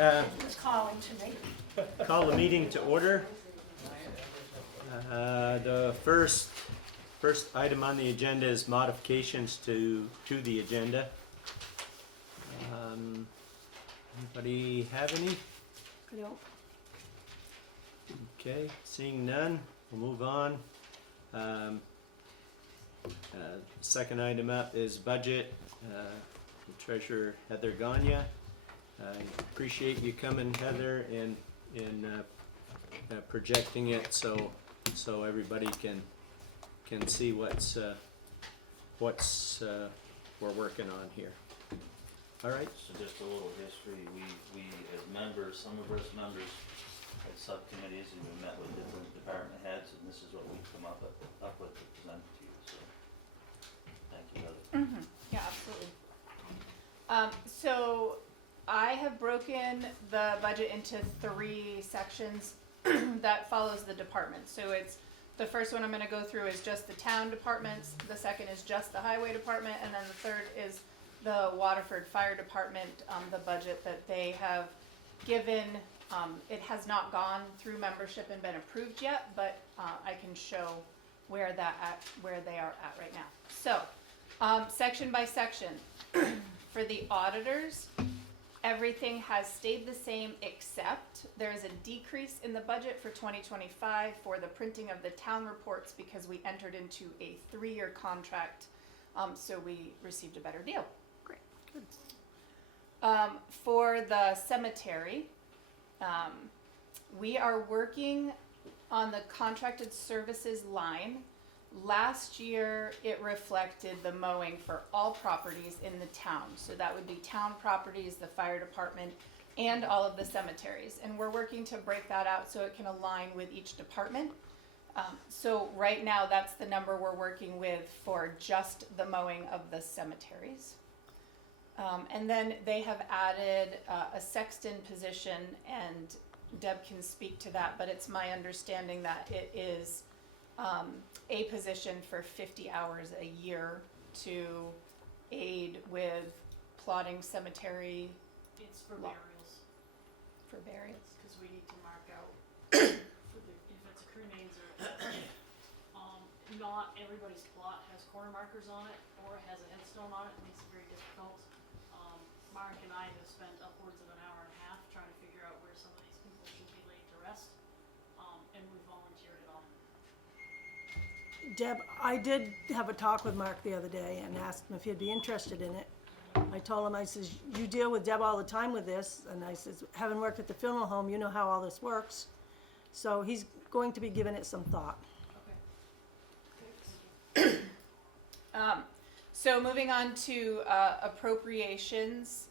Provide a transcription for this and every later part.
It's calling to me. Call the meeting to order. The first item on the agenda is modifications to the agenda. Anybody have any? No. Okay, seeing none, we'll move on. Second item up is budget. Treasurer Heather Gagne. Appreciate you coming, Heather, and projecting it so everybody can see what's we're working on here. All right. So just a little history, we as members, some of us members had subcommittees and we met with different department heads, and this is what we come up with to present to you, so thank you, Heather. Mm-hmm. Yeah, absolutely. So I have broken the budget into 3 sections that follows the departments. So it's the first one I'm going to go through is just the town departments. The second is just the highway department, and then the third is the Waterford Fire Department, the budget that they have given. It has not gone through membership and been approved yet, but I can show where they are at right now. So, section by section, for the auditors, everything has stayed the same except there is a decrease in the budget for 2025 for the printing of the town reports because we entered into a 3-year contract, so we received a better deal. Great. Good. For the cemetery, we are working on the contracted services line. Last year, it reflected the mowing for all properties in the town. So that would be town properties, the fire department, and all of the cemeteries. And we're working to break that out so it can align with each department. So right now, that's the number we're working with for just the mowing of the cemeteries. And then they have added a sexton position, and Deb can speak to that, but it's my understanding that it is a position for 50 hours a year to aid with plotting cemetery It's for Law. burials, for burials. because we need to mark out for the, if it's a cremains or, not everybody's plot has corner markers on it, or it has a headstone on it, it makes it very difficult. Mark and I have spent upwards of an hour and a half trying to figure out where some of these people should be laid to rest, and we volunteered it all. Deb, I did have a talk with Mark the other day and asked him if he'd be interested in it. I told him, I says, you deal with Deb all the time with this, and I says, having worked at the funeral home, you know how all this works. So he's going to be giving it some thought. Okay. So moving on to appropriations,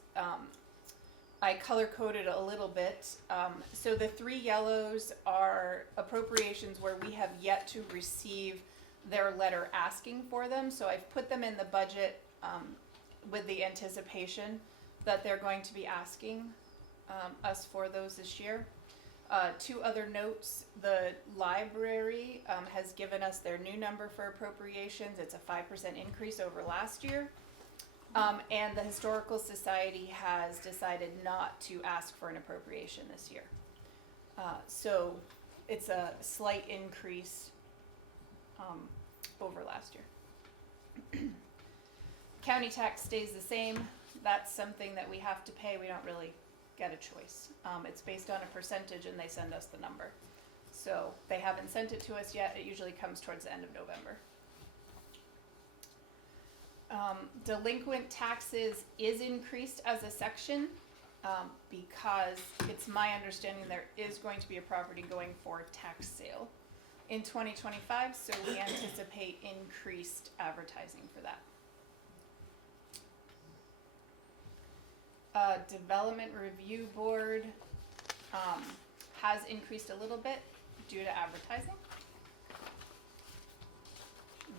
I color coded a little bit. So the 3 yellows are appropriations where we have yet to receive their letter asking for them. So I've put them in the budget with the anticipation that they're going to be asking us for those this year. 2 other notes, the library has given us their new number for appropriations. It's a 5% increase over last year. And the Historical Society has decided not to ask for an appropriation this year. So it's a slight increase over last year. County tax stays the same. That's something that we have to pay. We don't really get a choice. It's based on a percentage and they send us the number. So they haven't sent it to us yet. It usually comes towards the end of November. Delinquent taxes is increased as a section because it's my understanding there is going to be a property going for tax sale in 2025, so we anticipate increased advertising for that. Development Review Board has increased a little bit due to advertising.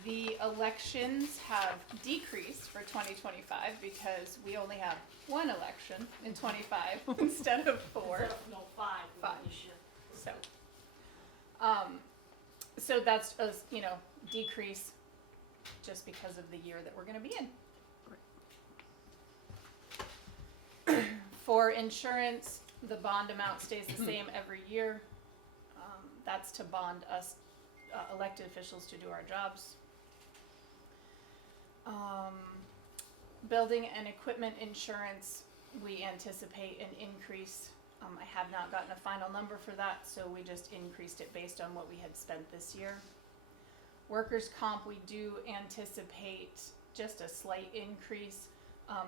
The elections have decreased for 2025 because we only have 1 election in 25 instead of 4. No, 5 5. this year. So that's a decrease just because of the year that we're going to be in. For insurance, The bond amount stays the same every year. That's to bond us elected officials to do our jobs. Building and equipment insurance, we anticipate an increase. I have not gotten a final number for that, so we just increased it based on what we had spent this year. Workers' comp, we do anticipate just a slight increase,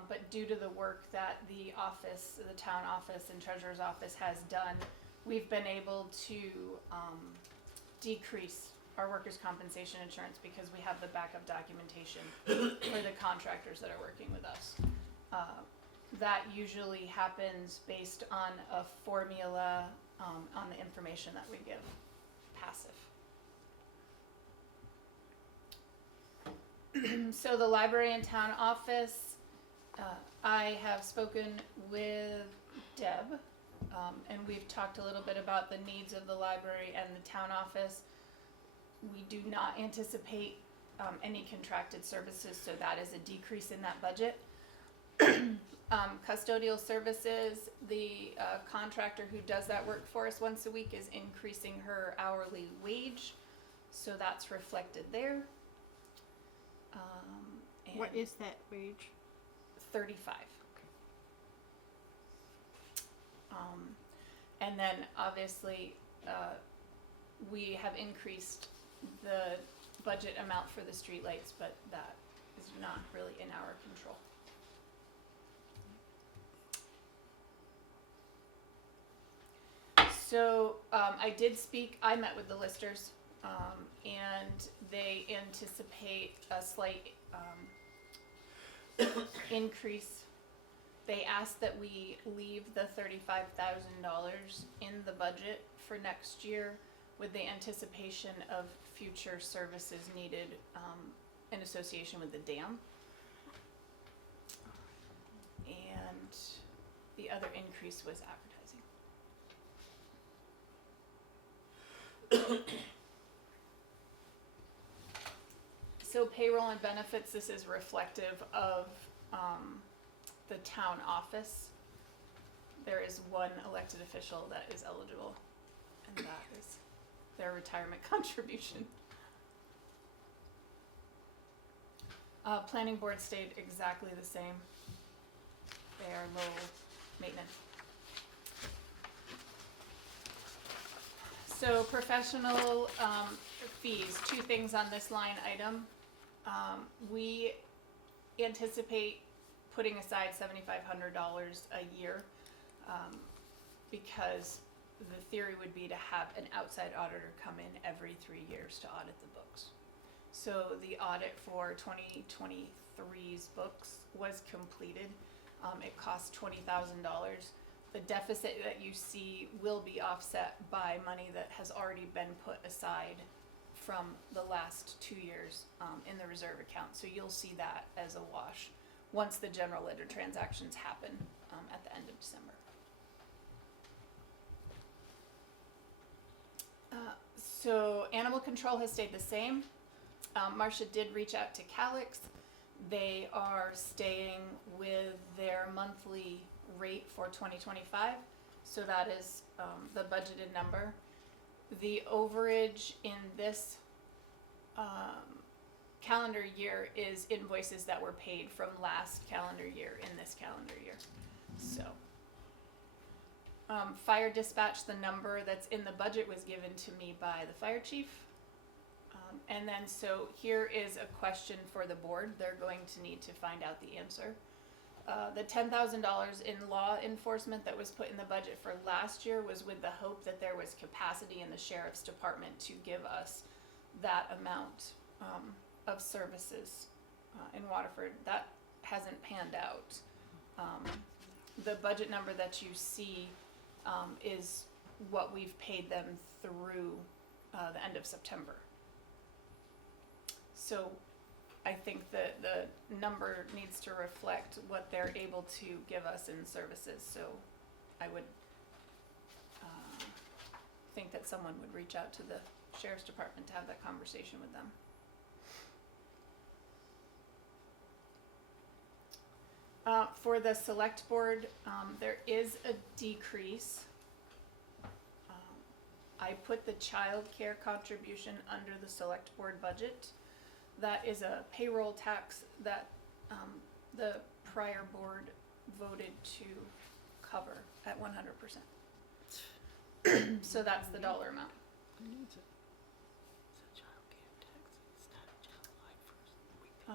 but due to the work that the office, the town office and treasurer's office has done, we've been able to decrease our workers' compensation insurance because we have the backup documentation for the contractors that are working with us. That usually happens based on a formula on the information that we give, passive. So the library and town office, I have spoken with Deb, and we've talked a little bit about the needs of the library and the town office. We do not anticipate any contracted services, so that is a decrease in that budget. Custodial services, the contractor who does that work for us once a week is increasing her hourly wage, so that's reflected there. And What is that wage? 35. And then obviously we have increased the budget amount for the streetlights, but that is not really in our control. So I met with the listers, and they anticipate a slight increase. They asked that we leave the $35,000 in the budget for next year with the anticipation of future services needed in association with the dam. And the other increase was advertising. So payroll and benefits, this is reflective of the town office. There is one elected official that is eligible, and that is their retirement contribution. Planning board stayed exactly the same. They are low maintenance. So professional fees, two things on this line item. We anticipate putting aside $7,500 a year because the theory would be to have an outside auditor come in every 3 years to audit the books. So the audit for 2023's books was completed. It cost $20,000. The deficit that you see will be offset by money that has already been put aside from the last 2 years in the reserve account. So you'll see that as a wash once the general ledger transactions happen at the end of December. So animal control has stayed the same. Marcia did reach out to Calix. They are staying with their monthly rate for 2025. So that is the budgeted number. The overage in this calendar year is invoices that were paid from last calendar year in this calendar year. So fire dispatch, the number that's in the budget was given to me by the fire chief. And then so here is a question for the board. They're going to need to find out the answer. The $10,000 in law enforcement that was put in the budget for last year was with the hope that there was capacity in the sheriff's department to give us that amount of services in Waterford. That hasn't panned out. The budget number that you see is what we've paid them through the end of September. So I think that the number needs to reflect what they're able to give us in services. So I would think that someone would reach out to the sheriff's department to have that conversation with them. For the select board, there is a decrease. I put the child care contribution under the select board budget. That is a payroll tax that, the prior board voted to cover at 100%. So that's the dollar amount. I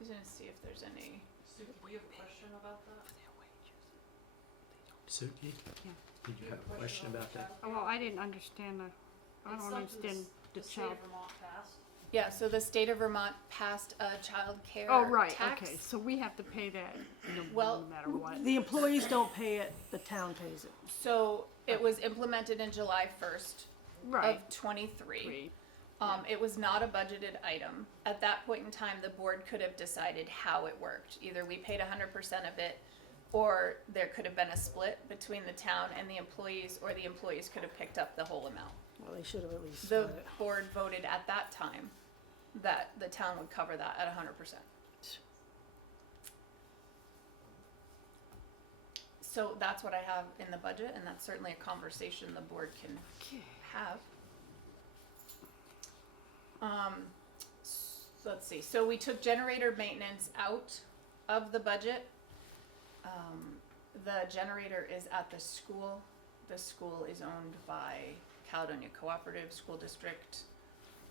was gonna see if there's any. Sue, do you have a question about that? Suki, did you have a question about that? Oh, well, I didn't understand I don't understand the state child. of Vermont passed. Yeah, so the state of Vermont passed a child care Oh, right, tax. okay, so we have to pay that no Well, matter what. The employees don't pay it, the town pays it. So it was implemented in July 1st Right. of 23. Three. It was not a budgeted item. At that point in time, the board could have decided how it worked. Either we paid 100% of it, or there could have been a split between the town and the employees, or the employees could have picked up the whole amount. Well, they should have at least The split it. board voted at that time that the town would cover that at 100%. So that's what I have in the budget, and that's certainly a conversation the board can have. Let's see, so we took generator maintenance out of the budget. The generator is at the school. The school is owned by Caledonia Cooperative School District.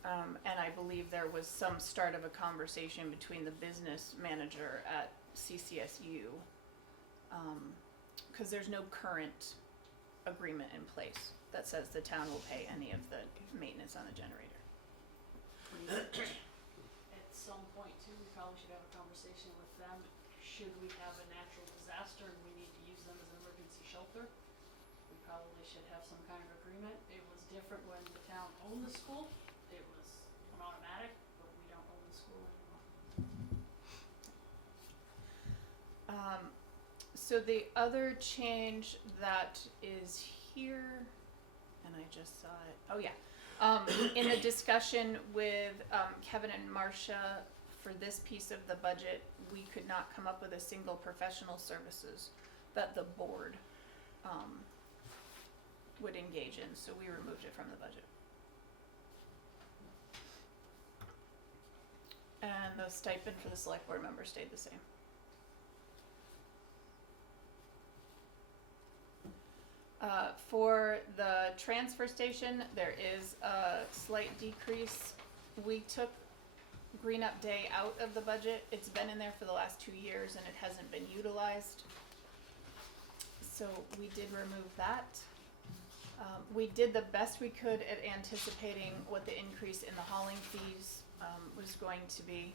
And I believe there was some start of a conversation between the business manager at CCSU. Cause there's no current agreement in place that says the town will pay any of the maintenance on the generator. At some point too, we probably should have a conversation with them. Should we have a natural disaster and we need to use them as an emergency shelter? We probably should have some kind of agreement. It was different when the town owned the school. It was an automatic, but we don't own the school anymore. So the other change that is here, and I just saw it, oh yeah. In the discussion with Kevin and Marcia for this piece of the budget, we could not come up with a single professional services that the board would engage in, so we removed it from the budget. And the stipend for the select board member stayed the same. For the transfer station, there is a slight decrease. We took Green Up Day out of the budget. It's been in there for the last 2 years and it hasn't been utilized. So we did remove that. We did the best we could at anticipating what the increase in the hauling fees was going to be.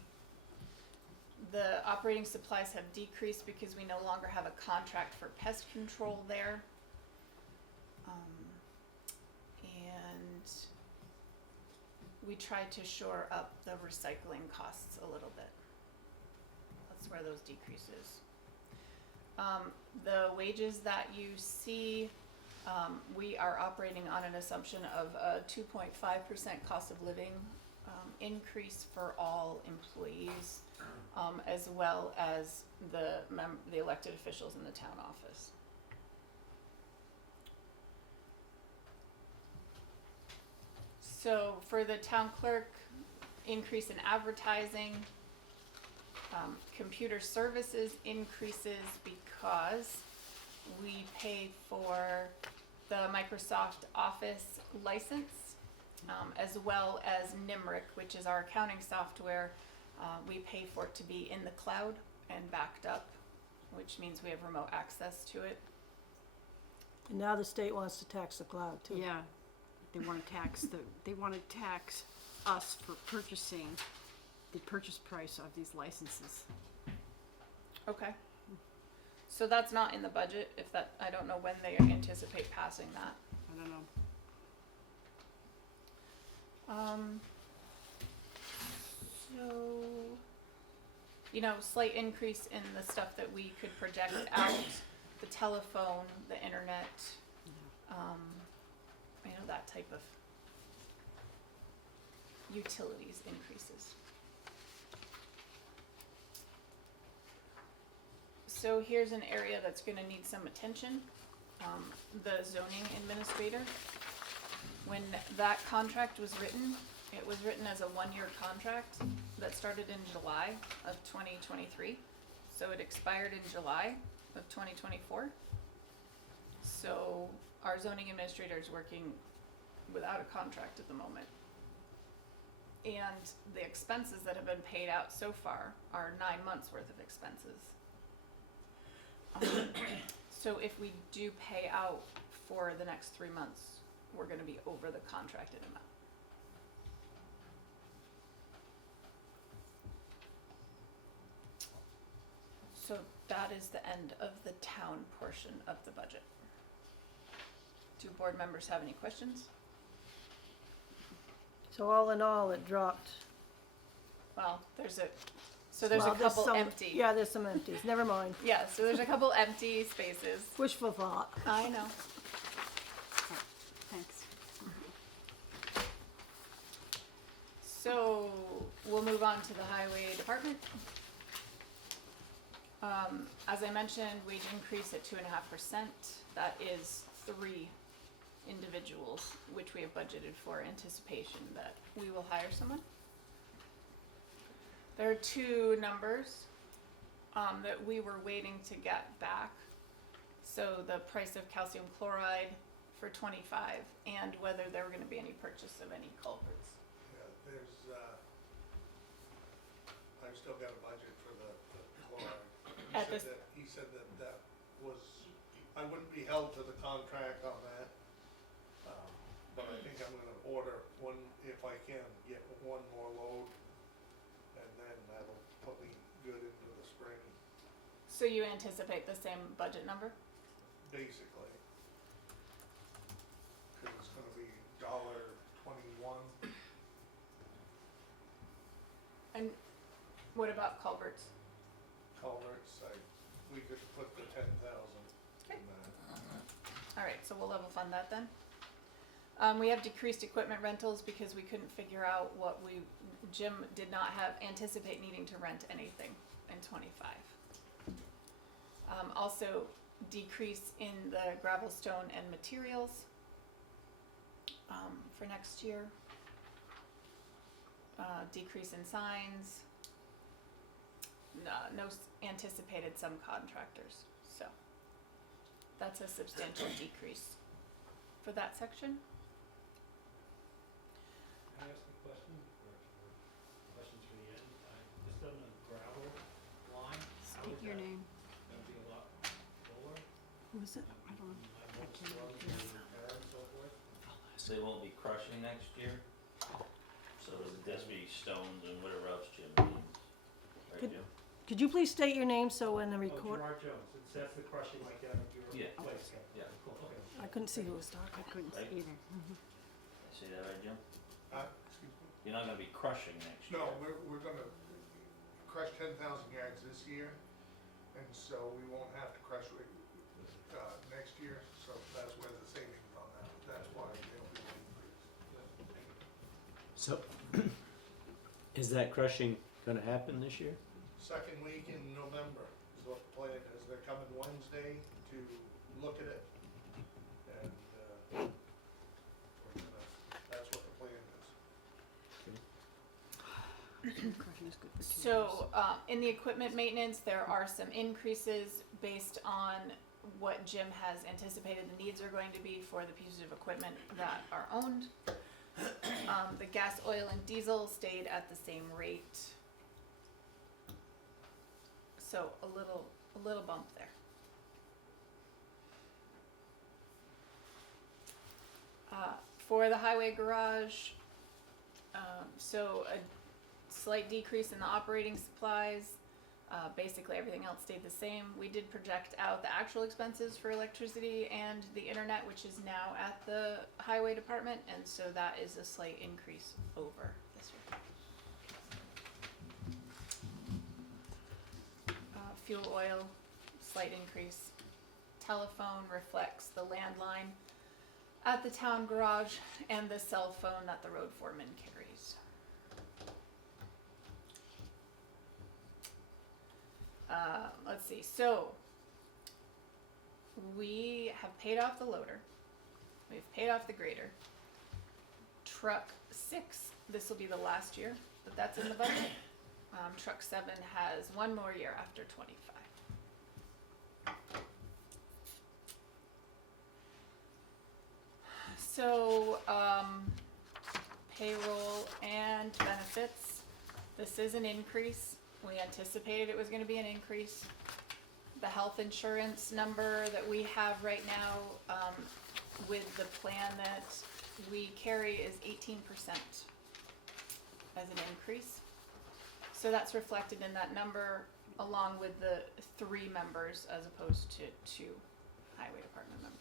The operating supplies have decreased because we no longer have a contract for pest control there. And we tried to shore up the recycling costs a little bit. That's where those decreases. The wages that you see, we are operating on an assumption of a 2.5% cost of living increase for all employees, as well as the elected officials in the town office. So for the town clerk, increase in advertising, computer services increases because we pay for the Microsoft Office license, as well as NIMRIC, which is our accounting software. We pay for it to be in the cloud and backed up, which means we have remote access to it. And now the state wants to tax the cloud too. Yeah, they wanna tax us for purchasing the purchase price of these licenses. Okay. So that's not in the budget, I don't know when they anticipate passing that. I don't know. So, slight increase in the stuff that we could project out, the telephone, the internet, that type of utilities increases. So here's an area that's gonna need some attention. The zoning administrator. When that contract was written, it was written as a one-year contract that started in July of 2023. So it expired in July of 2024. So our zoning administrator is working without a contract at the moment. And the expenses that have been paid out so far are 9 months worth of expenses. So if we do pay out for the next 3 months, we're gonna be over the contracted amount. So that is the end of the town portion of the budget. Do board members have any questions? So all in all, it dropped. Well, there's a Well, couple some- empty. Yeah, there's some empties, never mind. Yeah, so there's a couple empty spaces. Wishful thought. I know. Thanks. So we'll move on to the highway department. As I mentioned, wage increase at 2.5%. That is 3 individuals, which we have budgeted for anticipation that we will hire someone. There are 2 numbers that we were waiting to get back. So the price of calcium chloride for 25 and whether there were gonna be any purchase of any culverts. Yeah, there's, I've still got a budget for the chloride. At this- He said that was, I wouldn't be held to the contract on that. But I think I'm gonna order one, if I can, get one more load. And then that'll put me good into the spring, So you anticipate the same budget number? basically. Cause it's gonna be $1.21. And what about culverts? Culverts, we could put the 10,000 in that. Alright, so we'll level fund that then. We have decreased equipment rentals because we couldn't figure out Jim did not anticipate needing to rent anything in 25. Also decrease in the gravel, stone and materials, for next year. Decrease in signs. No anticipated subcontractors, so that's a substantial decrease for that section. Can I ask a question, or questions for the end? Just on the gravel line, how State is your that name. gonna be a lot lower? Who is it? I don't know. My most slow and repair and so forth? They won't be crushing next year, so it'll just be stones and whatever else Jim needs. Right, Could- Jim? Could you please state your name so when the Oh, record, Gerard Jones, that's the crushing like that of your Yeah. place. Yeah. Cool, okay. I couldn't see who was talking. I couldn't Right. either. See that right, Jim? Excuse me? You're not gonna be crushing next year. No, we're gonna crush 10,000 yards this year, and so we won't have to crush next year, so that's where the savings on that, that's why there'll be an increase. So, is that crushing gonna happen this year? Second week in November is what the plan is, they're coming Wednesday to look at it, and, that's what the plan is. Crushing is good for 2 years. So, in the equipment maintenance, there are some increases based on what Jim has anticipated the needs are going to be for the pieces of equipment that are owned. The gas, oil, and diesel stayed at the same rate. So a little bump there. For the highway garage, so a slight decrease in the operating supplies. Basically everything else stayed the same. We did project out the actual expenses for electricity and the internet, which is now at the highway department, and so that is a slight increase over this year. Fuel oil, slight increase. Telephone reflects the landline at the town garage and the cell phone that the road foreman carries. let's see, so we have paid off the loader. We've paid off the grader. Truck 6, this will be the last year that that's in the budget. Truck 7 has one more year after 25. So, payroll and benefits, this is an increase. We anticipated it was gonna be an increase. The health insurance number that we have right now, with the plan that we carry is 18% as an increase. So that's reflected in that number along with the 3 members as opposed to 2 highway department members.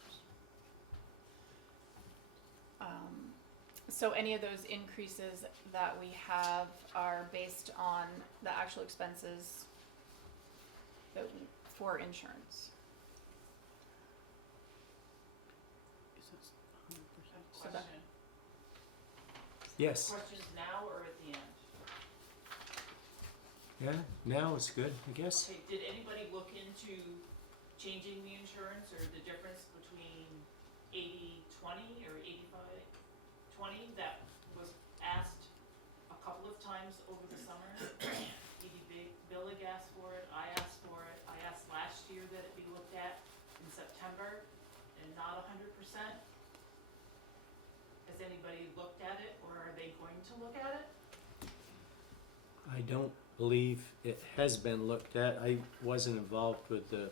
So any of those increases that we have are based on the actual expenses that for insurance. So that- Question. Yes. Questions now or at the end? Yeah, now it's good, I guess. Okay, did anybody look into changing the insurance or the difference between 80-20 or 85-20? That was asked a couple of times over the summer. Edie Billig asked for it, I asked for it. I asked last year that it be looked at in September and not 100%. Has anybody looked at it or are they going to look at it? I don't believe it has been looked at. I wasn't involved with the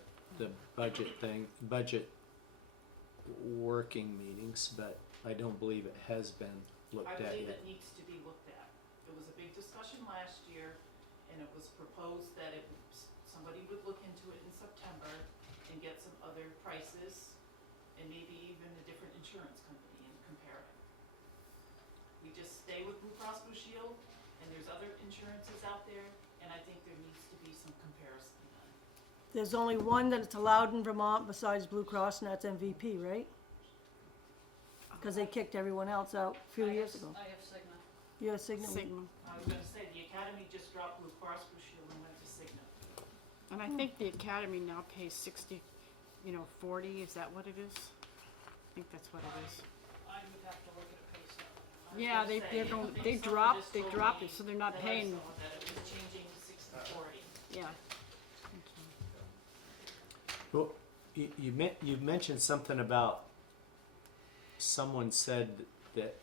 budget working meetings, but I don't believe it has been looked I at believe yet. it needs to be looked at. It was a big discussion last year, and it was proposed that somebody would look into it in September and get some other prices, and maybe even a different insurance company and compare it. We just stay with Blue Cross Blue Shield, and there's other insurances out there, and I think there needs to be some comparison done. There's only one that's allowed in Vermont besides Blue Cross, and that's MVP, right? Because they kicked everyone else out a few years ago. I have Cigna. You have Cigna? Sigma. I was gonna say, the Academy just dropped Blue Cross Blue Shield and went to Cigna. And I think the academy now pays 60, 40, is that what it is? I think that's what it is. I would have to look at a pay stub. I was Yeah, gonna they, say, they're going, I think they someone just told dropped me it, so they're not that I paying, saw that it was changing to 60-40. yeah. Well, you mentioned something about someone said that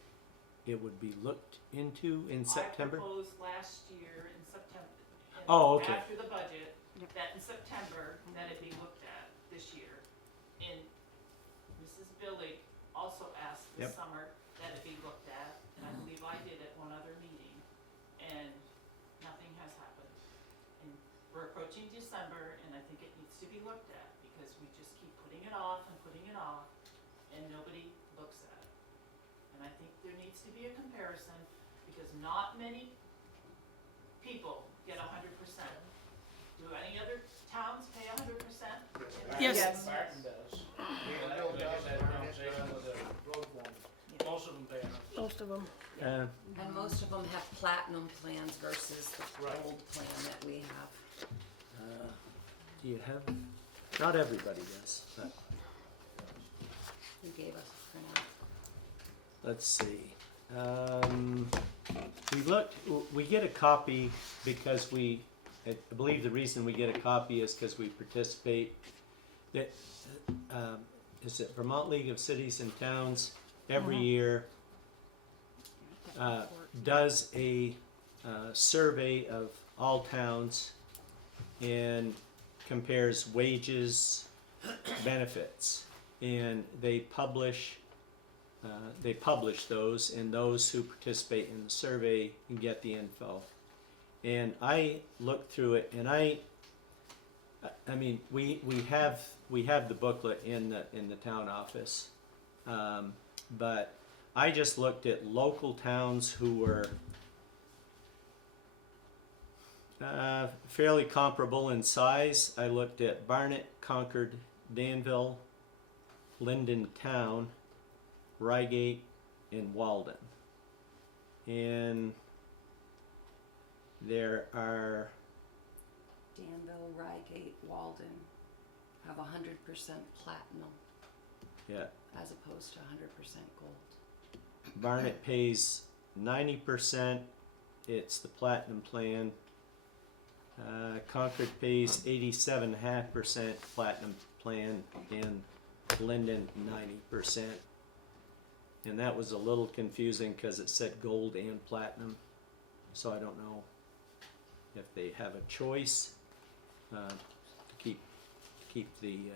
it would be looked into in September. I proposed last year in September. Oh, okay. After the budget, Yep. that in September, that it be looked at this year. And Mrs. Billig also asked this Yep. summer that it be looked at, and I believe I did at one other meeting, and nothing has happened. And we're approaching December, and I think it needs to be looked at, because we just keep putting it off, and nobody looks at it. And I think there needs to be a comparison, because not many people get 100%. Do any other towns pay 100%? Yes. Barton does. Yeah, I think I had a conversation with the road foreman. Most of them pay enough. Most of them. And most of them have platinum plans versus the Right. gold plan that we have. Do you have? Not everybody does, but You gave us a printout. let's see. We get a copy because I believe the reason we get a copy is because we participate. That is it. Vermont League of Cities and Towns every year does a survey of all towns and compares wages, benefits, and they publish those, and those who participate in the survey get the info. And I looked through it, and I mean, we have the booklet in the town office, but I just looked at local towns who were fairly comparable in size. I looked at Barnet, Concord, Danville, Linden Town, Reigate, and Walden. And there are Danville, Reigate, Walden have 100% platinum Yeah, as opposed to 100% gold. Barnet pays 90%. It's the platinum plan. Concord pays 87.5% platinum plan, and Linden 90%. And that was a little confusing because it said gold and platinum, so I don't know if they have a choice to keep the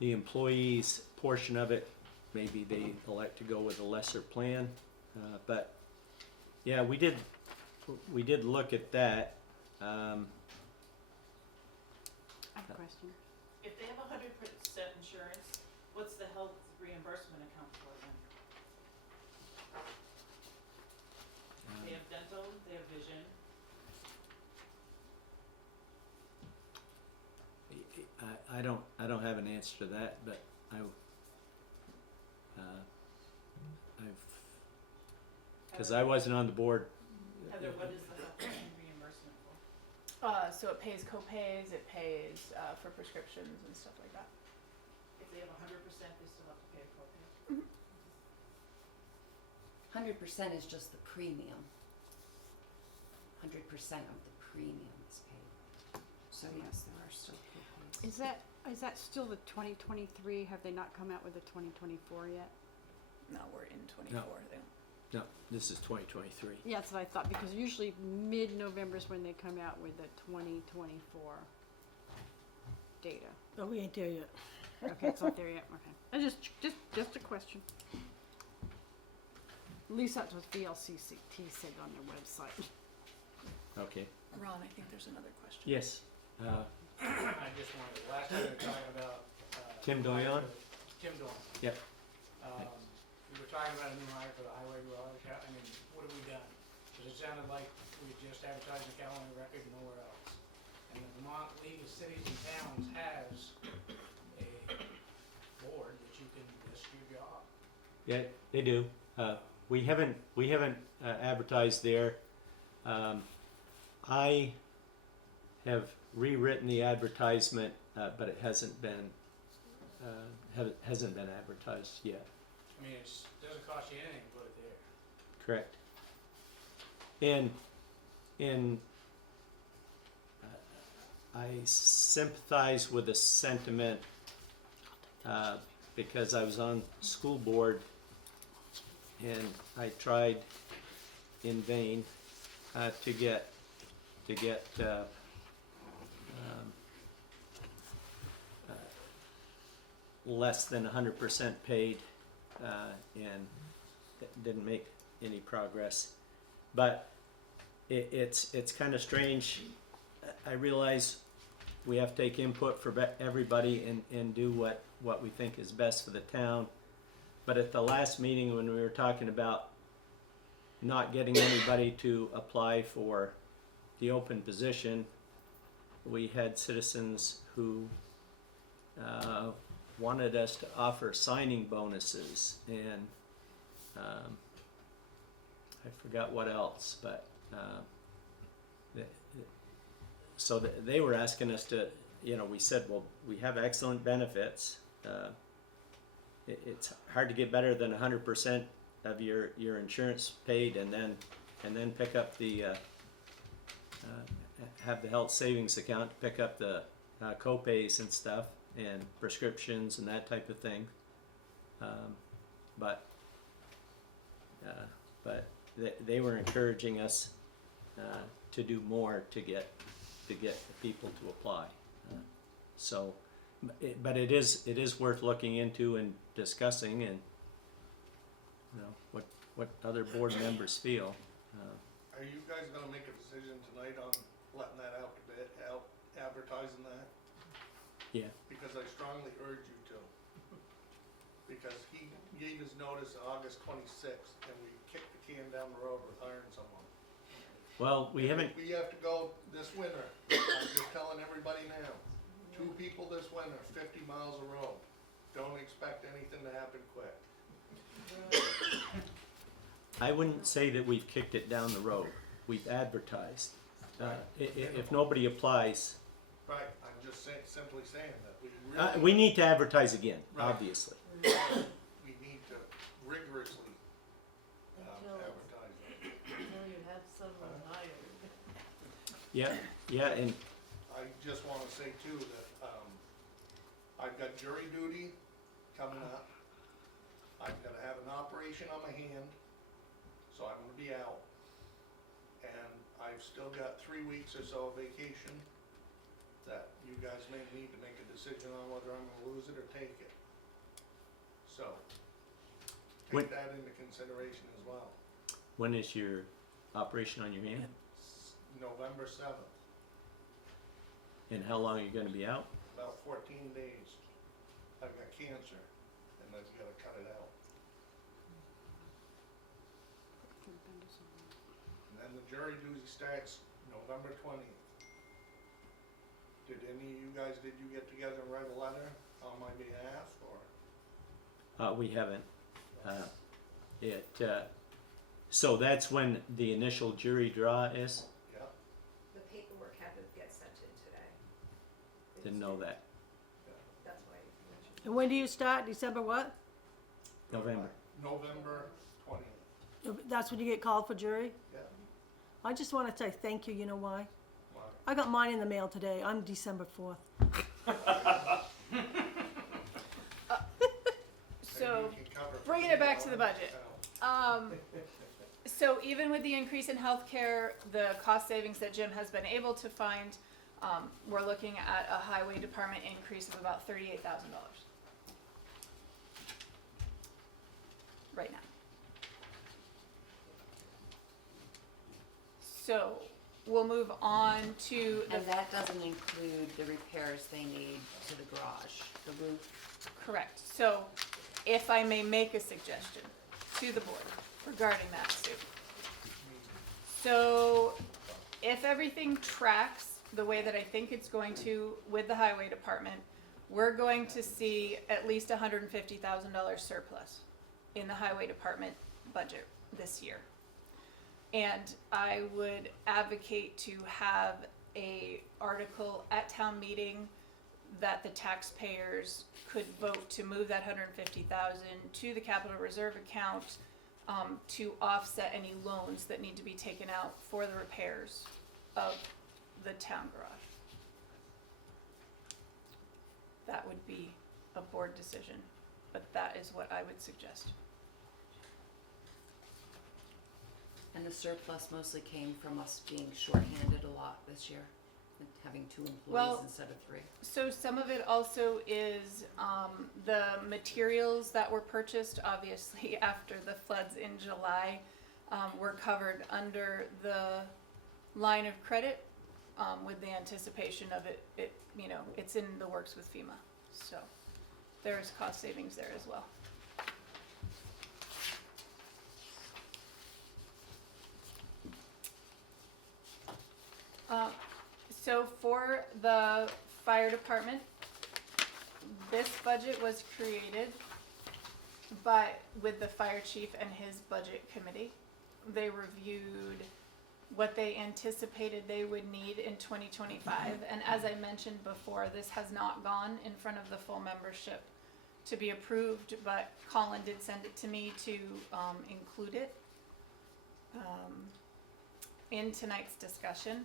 employees' portion of it. Maybe they elect to go with a lesser plan, but yeah, we did look at that. I have a question. If they have 100% insurance, what's the health reimbursement account for them? They have dental, they have vision. I don't have an answer to that, but I've because I wasn't on the board. Heather, what is the health reimbursement for? So it pays co-pays, it pays for prescriptions and stuff like that. If they have 100%, they still have to pay a copay. 100% is just the premium. 100% of the premium is paid. So yes, there are still co-pays. Is that still the 2023? Have they not come out with the 2024 yet? No, we're in 24. They don't. No, this is 2023. Yeah, that's what I thought, because usually mid-November is when they come out with the 2024 data. But we ain't there yet. Okay, it's not there yet. Okay, I just a question. At least that's what VLCT said on their website. Okay. Ron, I think there's another question. Yes. I just wanted, last time we were talking about. Tim Doyon? Tim Doyon. Yep. We were talking about a new hire for the highway garage. I mean, what have we done? Because it sounded like we just advertised the calendar record and nowhere else. And the Vermont League of Cities and Towns has a board that you can list your job. Yeah, they do. We haven't advertised there. I have rewritten the advertisement, but it hasn't been advertised yet. I mean, it doesn't cost you anything to put it there. Correct. And I sympathize with the sentiment because I was on school board and I tried in vain to get less than 100% paid, and didn't make any progress. But it's kind of strange. I realize we have to take input for everybody and do what we think is best for the town. But at the last meeting when we were talking about not getting anybody to apply for the open position, we had citizens who wanted us to offer signing bonuses and I forgot what else, but so they were asking us to, we said, well, we have excellent benefits. It's hard to get better than 100% of your insurance paid, and then pick up the have the health savings account to pick up the co-pays and stuff and prescriptions and that type of thing. But they were encouraging us to do more to get the people to apply. But it is worth looking into and discussing, and what other board members feel. Are you guys gonna make a decision tonight on letting that out to bid, out advertising that? Yeah. Because I strongly urge you to. Because he gave his notice August 26th, and we kicked the can down the road with hiring someone. Well, we haven't. We have to go this winter. I'm just telling everybody now. 2 people this winter, 50 miles of road. Don't expect anything to happen quick. I wouldn't say that we've kicked it down the road. We've advertised. If nobody applies, Right, I'm just simply saying that we really. we need to advertise again, Right. obviously. We need to rigorously Until- advertise it. Until you have someone hired. Yeah, and I just wanna say too that, I've got jury duty coming up. I'm gonna have an operation on my hand, so I'm gonna be out. And I've still got 3 weeks or so of vacation that you guys may need to make a decision on whether I'm gonna lose it or take it. So, When- take that into consideration as well. when is your operation on your hand? November 7th, And how long are you gonna be out? about 14 days. I've got cancer, and I've gotta cut it out. And then the jury duty starts November 20th. Did any of you guys, did you get together and write a letter on my behalf, or? We haven't. So that's when the initial jury draw is? Yeah, The paperwork had to get sent in today. Didn't know that. That's why you mentioned. And when do you start? December what? November. November 20th, That's when you get called for jury? yeah. I just wanna say thank you, you know why? Why? I got mine in the mail today. I'm December 4th. So, And you can cover bringing it back to the $50 budget. out. So even with the increase in healthcare, the cost savings that Jim has been able to find, we're looking at a highway department increase of about $38,000 right now. So we'll move on to the And that doesn't include the repairs they need to the garage, the roof. correct. So if I may make a suggestion to the board regarding that, Sue. So if everything tracks the way that I think it's going to with the highway department, we're going to see at least $150,000 surplus in the highway department budget this year. And I would advocate to have a article at town meeting that the taxpayers could vote to move that 150,000 to the capital reserve account to offset any loans that need to be taken out for the repairs of the town garage. That would be a board decision, but that is what I would suggest. And the surplus mostly came from us being shorthanded a lot this year, and having 2 employees Well- instead of 3. So some of it also is the materials that were purchased, obviously after the floods in July, were covered under the line of credit with the anticipation of it, it's in the works with FEMA. So there's cost savings there as well. So for the fire department, this budget was created with the fire chief and his budget committee. They reviewed what they anticipated they would need in 2025. And as I mentioned before, this has not gone in front of the full membership to be approved, but Colin did send it to me to include it in tonight's discussion.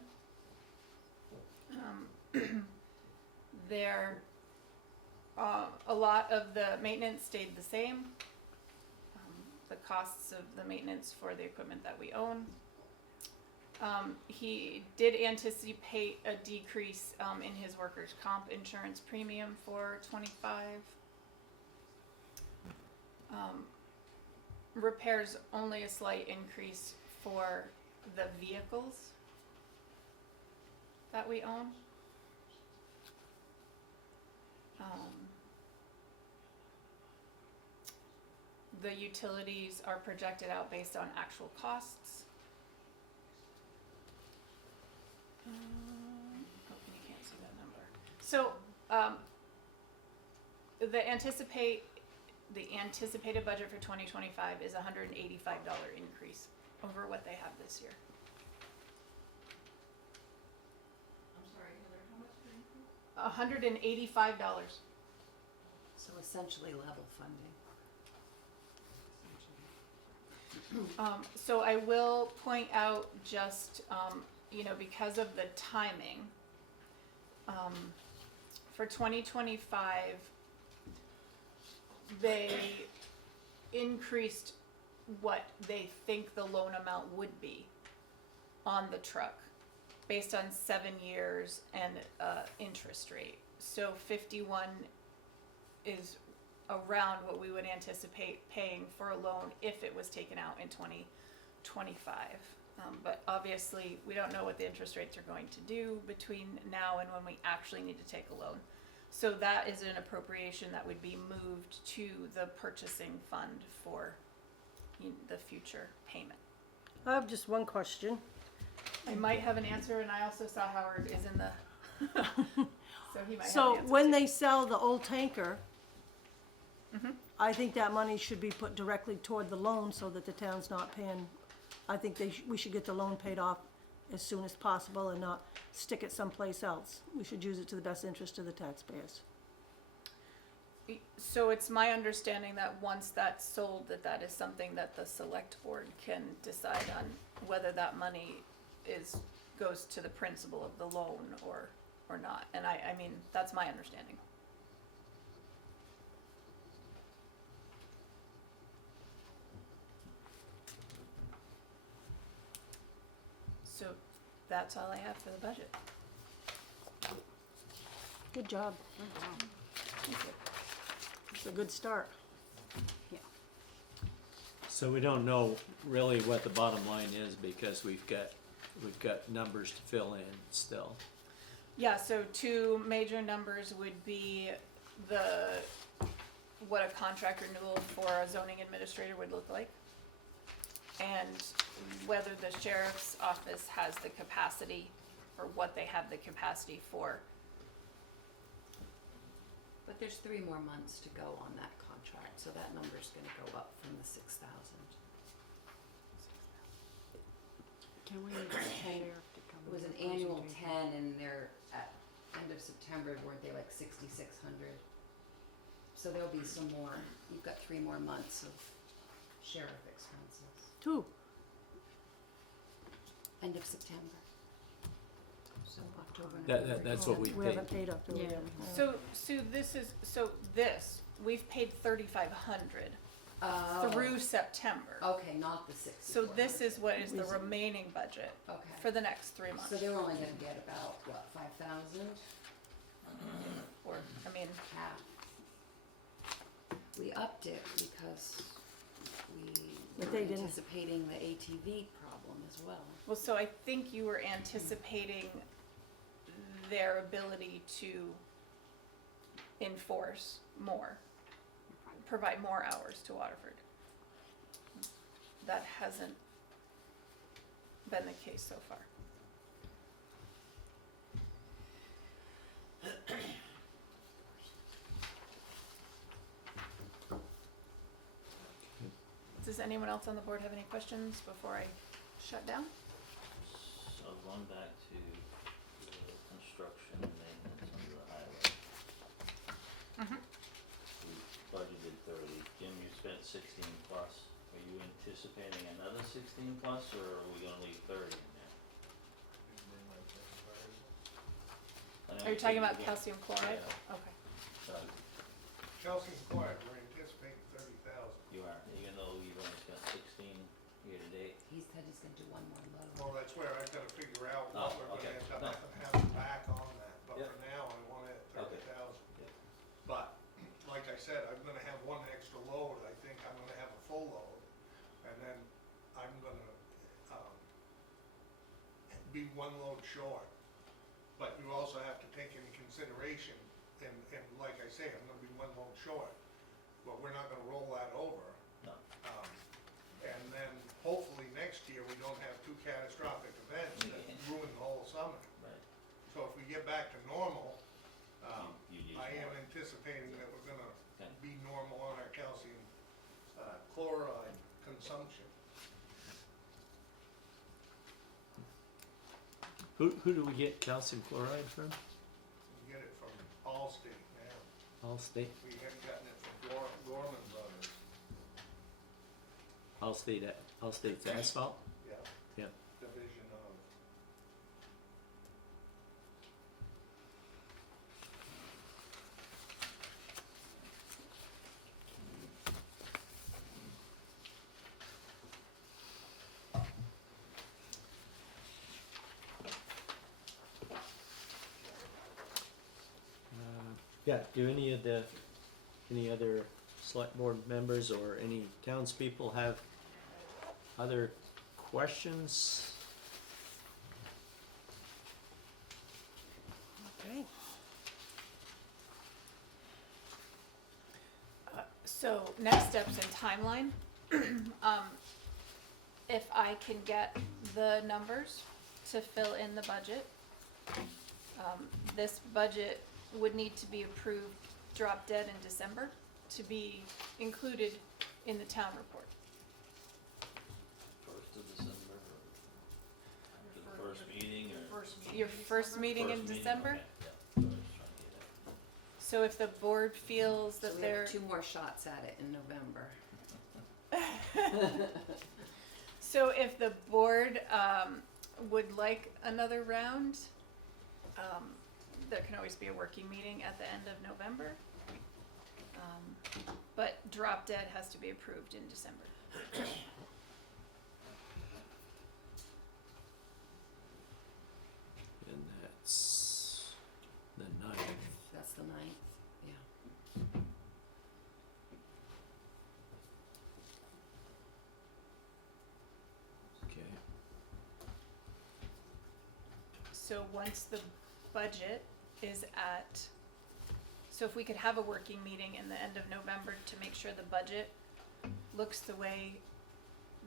A lot of the maintenance stayed the same. The costs of the maintenance for the equipment that we own. He did anticipate a decrease in his workers' comp insurance premium for 25. Repairs only a slight increase for the vehicles that we own. The utilities are projected out based on actual costs. Oh, you can't see that number. So, the anticipated budget for 2025 is $185 increase over what they have this year. $185. So essentially level funding. So I will point out just, because of the timing, for 2025, they increased what they think the loan amount would be on the truck based on 7 years and interest rate. So 51 is around what we would anticipate paying for a loan if it was taken out in 2025. But obviously, we don't know what the interest rates are going to do between now and when we actually need to take a loan. So that is an appropriation that would be moved to the purchasing fund for the future payment. I have just one question. I might have an answer, and I also saw Howard is in the, so he might have an So answer when too. they sell the old tanker, Mhm. I think that money should be put directly toward the loan so that the town's not paying. I think we should get the loan paid off as soon as possible and not stick it someplace else. We should use it to the best interest of the taxpayers. So it's my understanding that once that's sold, that is something that the select board can decide on whether that money goes to the principal of the loan or not. And I mean, that's my understanding. So that's all I have for the budget. Good job. Thank you. It's a good start. So we don't know really what the bottom line is because we've got numbers to fill in still. Yeah, so two major numbers would be what a contract renewal for a zoning administrator would look like, and whether the sheriff's office has the capacity, or what they have the capacity for. But there's 3 more months to go on that contract, so that number's gonna go up from the 6,000. Can we get the sheriff to come? It was with an a annual presentation? 10, and they're at end of September, weren't they like 6,600? So there'll be some more. You've got 3 more months of sheriff expenses. 2. End of September. So October. November, That's what we We paid. haven't paid up to it Yeah. yet. This we've paid 3,500 Oh. through September. Okay, not the 6,400. So this is what is the remaining budget Okay. for the next 3 months. So they were only gonna get about, what, 5,000? Or, I mean, Half. We upped it because we But were they didn't- anticipating the ATV problem as well. well, so I think you were anticipating their ability to enforce more, provide more hours to Waterford. That hasn't been the case so far. Does anyone else on the board have any questions before I shut down? So going back to the construction and maintenance under the highway. Mhm. We budgeted 30. Jim, you spent 16 plus. Are you anticipating another 16 plus, or are we gonna leave 30 in there? I know Are you talking said about were gonna- calcium chloride? Yeah. Okay. Calcium chloride, we're anticipating 30,000. You are, even though you've only spent 16 year to date. He said he's gonna do one more load. Well, that's where I've gotta figure out Oh, what we're okay. gonna end up No. having back on that, but Yep. for now, I want it at Okay. 30,000. Yep. But, like I said, I'm gonna have one extra load, I think I'm gonna have a full load, and then I'm gonna, be one load short. But you also have to take into consideration, and like I say, I'm gonna be one load short, but we're not gonna roll that over. No. And then hopefully next year, we don't have 2 catastrophic events that ruin the whole summer. Right. So if we get back to normal, You use I am more. anticipating that we're gonna Okay. be normal on our calcium chloride consumption. Who do we get calcium chloride from? We get it from All state, We had gotten it from Gorman Brothers, all state's asphalt? yeah. Yeah. Division of. Yeah, do any other select board members or any townspeople have other questions? Okay. So next steps in timeline, if I can get the numbers to fill in the budget, this budget would need to be approved drop dead in December to be included in the town report. 1st of December, or after the first meeting, or? First meeting Your in first December? meeting in First meeting, December? okay, yeah, so I was trying to get So if the board feels So that we they're, have 2 more shots at it in November. so if the board, would like another round, there can always be a working meeting at the end of November. But drop dead has to be approved in December. And that's the 9th. That's the 9th, yeah. Okay. So once the budget is at, so if we could have a working meeting in the end of November to make sure the budget looks the way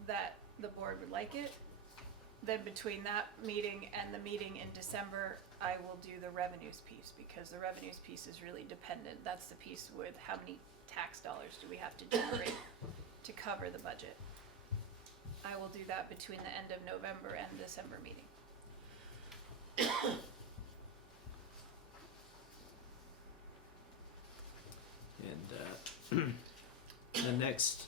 that the board would like it, then between that meeting and the meeting in December, I will do the revenues piece, because the revenues piece is really dependent. That's the piece with how many tax dollars do we have to generate to cover the budget. I will do that between the end of November and December meeting. And the next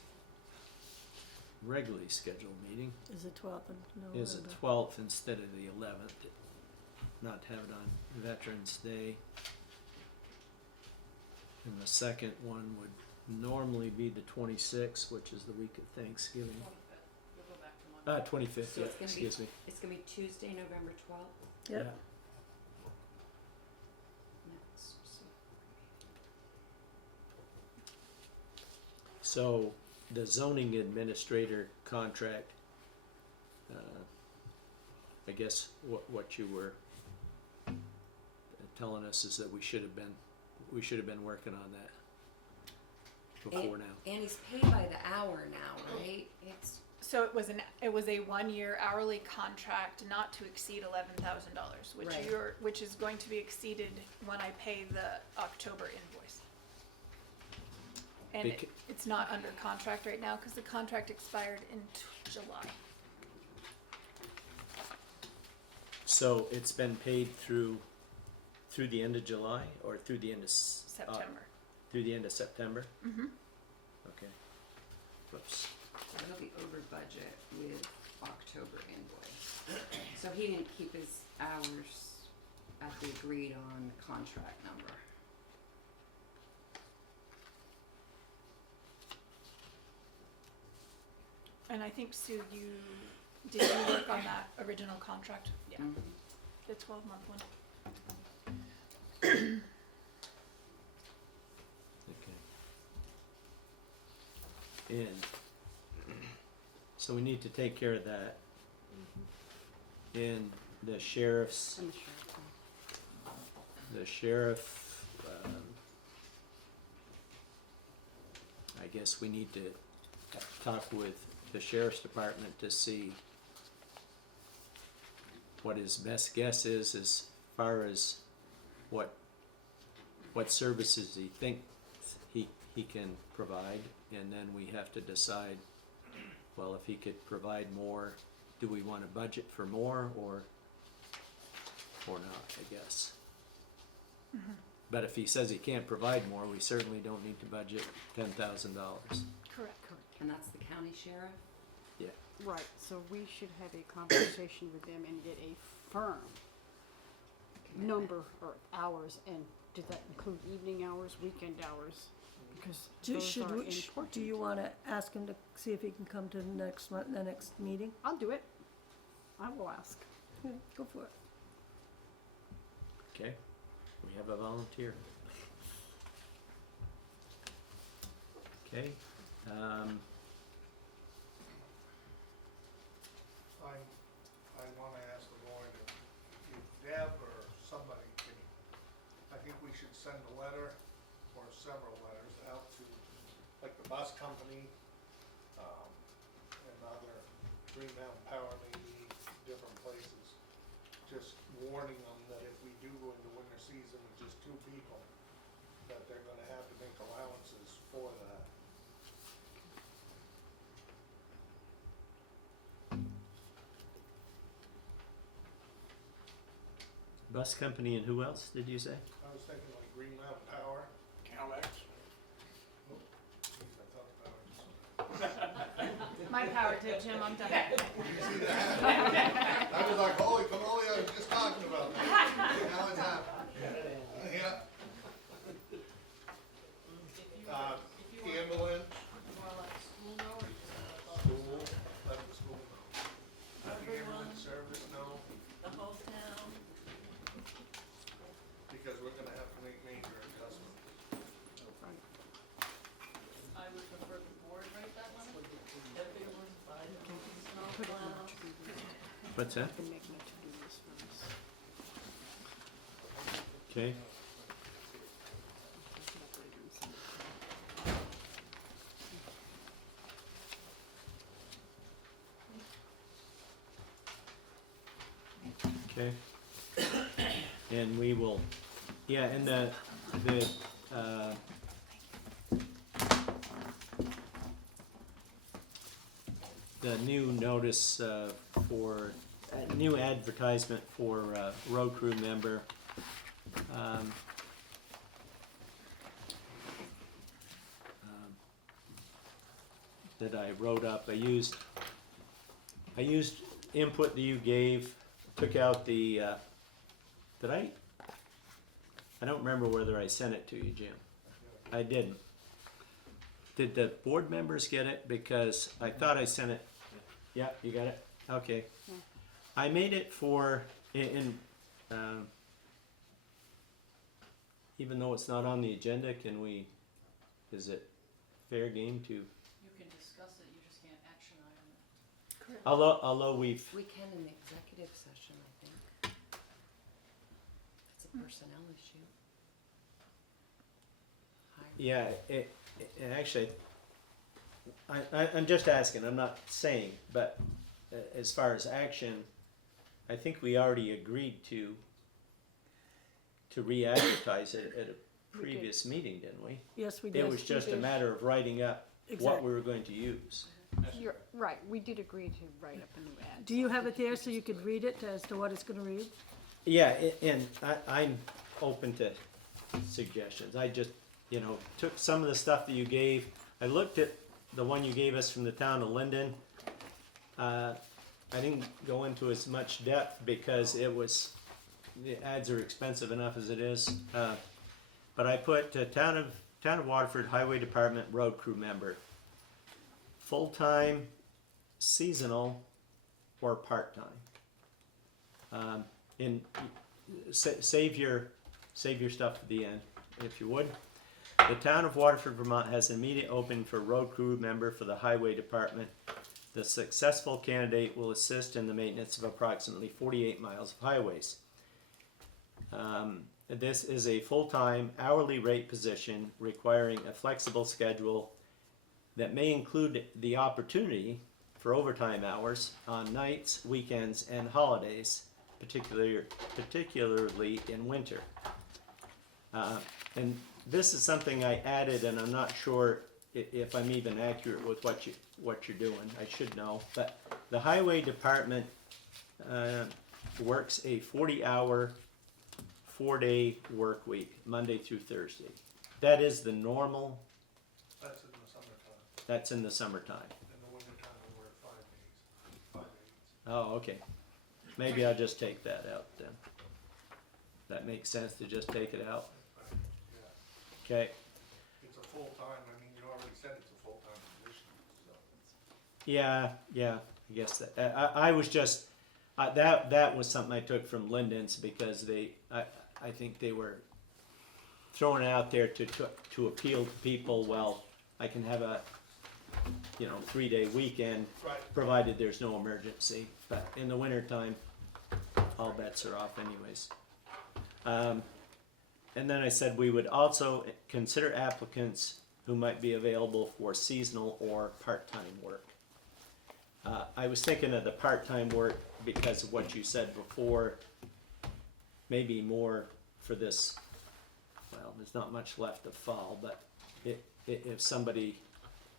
regularly scheduled meeting Is the 12th of November? is the 12th instead of the 11th. Not to have it on Veterans Day. And the second one would normally be the 26th, which is the week of Thanksgiving. 25th. We'll go back to Monday. 25th, So yeah, it's gonna be- excuse me. It's gonna be Tuesday, November 12th. Yep. Yeah. Next. So the zoning administrator contract, I guess what you were telling us is that we should have been working on that before now. And he's paid by the hour now, right? It's, So it was a 1-year hourly contract not to exceed $11,000, Right. which is going to be exceeded when I pay the October invoice. And it's not under contract right now because the contract expired in July. So it's been paid through the end of July or through the end of September. through the end of September? Mm-hmm. Okay. Whoops. it'll be over budget with October invoice. So he didn't keep his hours at the agreed on contract number. And I think, Sue, did you work on that original contract? Yeah, Mhm. the 12-month one. Okay. And so we need to take care of that. And the sheriff's, I'm sure. the sheriff, I guess we need to talk with the sheriff's department to see what his best guess is as far as what services he thinks he can provide, and then we have to decide, well, if he could provide more, do we want to budget for more or not, I guess. But if he says he can't provide more, we certainly don't need to budget $10,000. Correct. And that's the county sheriff? Right, so we should have a conversation with them and get a firm number or hours, and does that include evening hours, weekend hours? Because those are important. Do you wanna ask him to see if he can come to the next meeting? I'll do it. I will ask. Yeah, go for it. Okay, we have a volunteer. Okay, I wanna ask the board if Deb or somebody can, I think we should send a letter or several letters out to, like, the bus company, and other Green Mountain Power, maybe different places, just warning them that if we do go into winter season with just 2 people, that they're gonna have to make allowances for that. bus company and who else did you say? I was thinking like Green Mountain Power. Calex. My power tip, Jim, I'm done. I was like, holy camoli, I was just talking about that. Now it's happening. Yeah. If you want, Ambulance, you wanna let the school know, or you just wanna let the school, let the school know. Let the Everyone. ambulance service know, the whole town? because we're gonna have to make major adjustments. I would prefer the board write that one. Everyone by the snow Put it on plow. the to-do list. What's that? I've been making a to-do list for us. Okay, I'll take it up later and send it to you. okay. And we will, yeah, and uh, the new notice, for, new advertisement for, road crew member, that I wrote up. I used input that you gave, took out the, I don't remember whether I sent it to you, Jim. I didn't. Did the board members get it? Because I thought I sent it. Yeah, you got it? Okay. Yeah. I made it for, even though it's not on the agenda, can we, is it fair game to, You can discuss it, you just can't action item it. although we've, We can in the executive session, I think. It's a personnel issue. Hire. yeah, it actually, I'm just asking, I'm not saying, but as far as action, I think we already agreed to re-advertise it at a We did. previous meeting, didn't we? Yes, we did. It was just a matter of writing up what Exactly. we were going to use. You're right, we did agree to write up a new ad. Do you have it there so you could read it as to what it's gonna read? Yeah, and I'm open to suggestions. I just, took some of the stuff that you gave. I looked at the one you gave us from the town of Linden. I didn't go into as much depth because the ads are expensive enough as it is. But I put town of Waterford Highway Department road crew member, full-time, seasonal, or part-time. And save your stuff at the end, if you would. The town of Waterford, Vermont has an immediate opening for road crew member for the highway department. The successful candidate will assist in the maintenance of approximately 48 miles of highways. This is a full-time hourly rate position requiring a flexible schedule that may include the opportunity for overtime hours on nights, weekends, and holidays, particularly in winter. And this is something I added, and I'm not sure if I'm even accurate with what you're doing. I should know, but the highway department works a 40-hour 4-day work week, Monday through Thursday. That is the normal, That's in the summertime. that's in the summertime. In the wintertime, we work 5 days, 5 days. Oh, okay. Maybe I'll just take that out then. That makes sense to just take it out? Yeah, Okay, it's a full-time, I mean, you already said it's a full-time position, so. yeah, I guess that, I was just, that was something I took from Linden's because I think they were throwing it out there to appeal to people, well, I can have a, 3-day weekend, Right. provided there's no emergency, but in the wintertime, all bets are off anyways. And then I said we would also consider applicants who might be available for seasonal or part-time work. I was thinking of the part-time work because of what you said before, maybe more for this, well, there's not much left of fall, but if somebody,